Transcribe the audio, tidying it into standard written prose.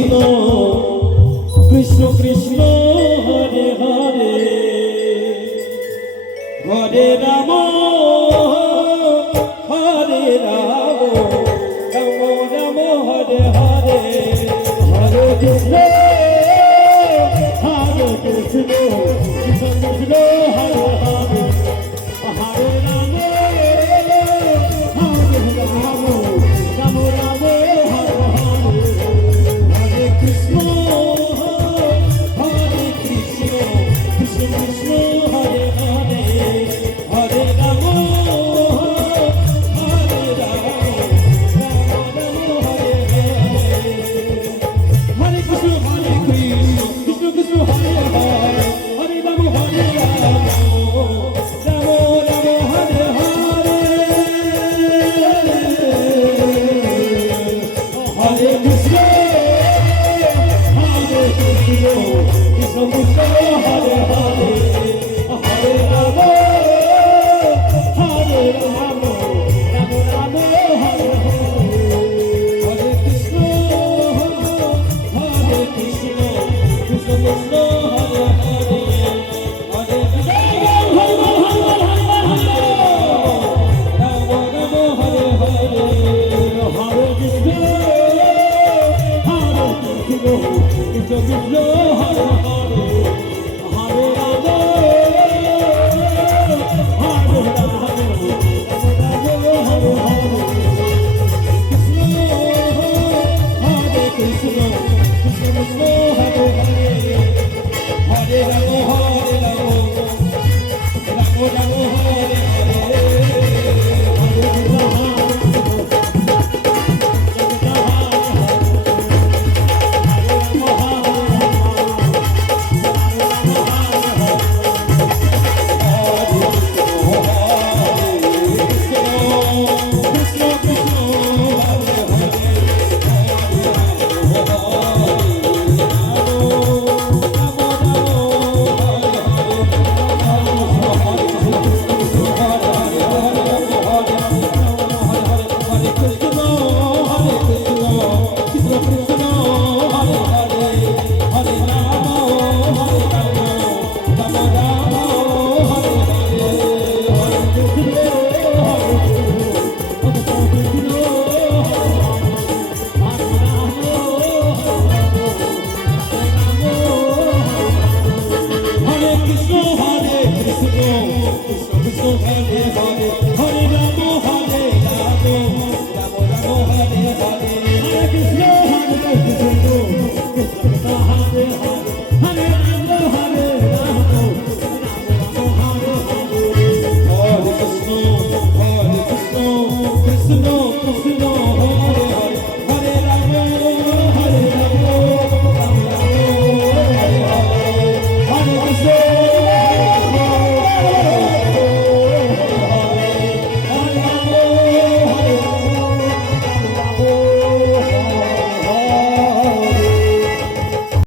Krishna Krishna Krishna Hare Hare Hare Ram Hare Ram Ram Ram Hare Hare Hare Krishna Krishna Krishna Krishna Hare Hare Hare Ram Hare Ram Ram Ram Hare Hare Hare Krishna Krishna Krishna Hare Hare Hare Ram Hare Ram Ram Ram Hare Hare Hare Krishna Krishna Krishna Hare Hare Hare Ram Hare Ram Ram Ram Hare Hare Hare Krishna Krishna Krishna Hare Hare Hare Ram Ram Ram Hare Hare Hare Krishna Krishna Krishna Hare Hare Hare Ram Ram Hare Hare Hare Krishna Krishna Krishna Hare Hare Hare Ram Krishna Krishna Krishna Hare Hare Hare Ram Ram Ram Hare Hare Hare Krishna, Hare